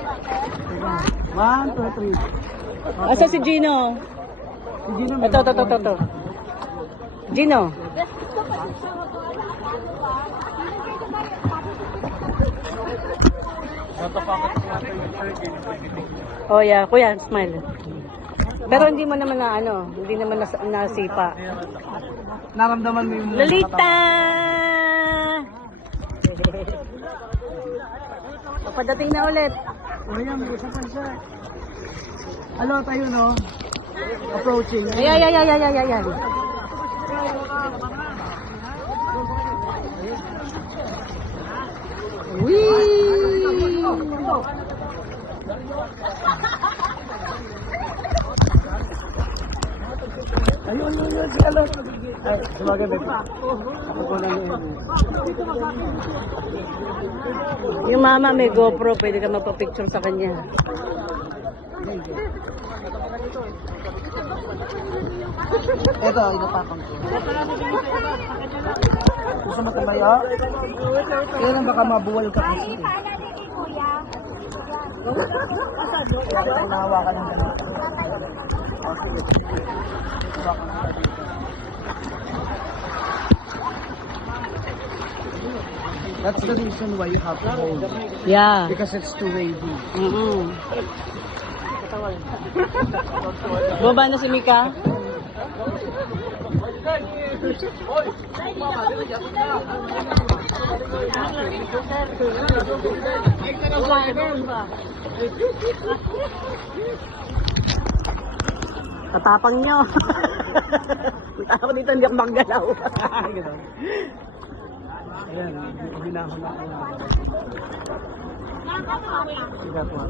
1, 2, 3. Asa si Gino? Si Gino, Ito. Gino. Oh yeah, kuya, smile. Pero hindi mo naman na hindi naman nasipa. Naramdaman mo yung... Lolita! Padating na ulit. O yan, may isa pa siya. Hello, tayo no? Approaching. Ayan. Ayun, si Alo. Ay, sumagay, baby. Ako po lang yun. Yung mama may GoPro, pwede ka magpa-picture sa kanya. Ito, inapakang ko. Gusto mo tumayo? Kaya lang baka mabuwal ka kasi. Kaya kita nahawakan ng ganito. That's the reason why you have to hold it. Yeah. Because it's too wavy. Baba na si Mika. Tatapang nyo. Ako dito hindi ako magalaw. Ayan, binahon ako. Sigat mo.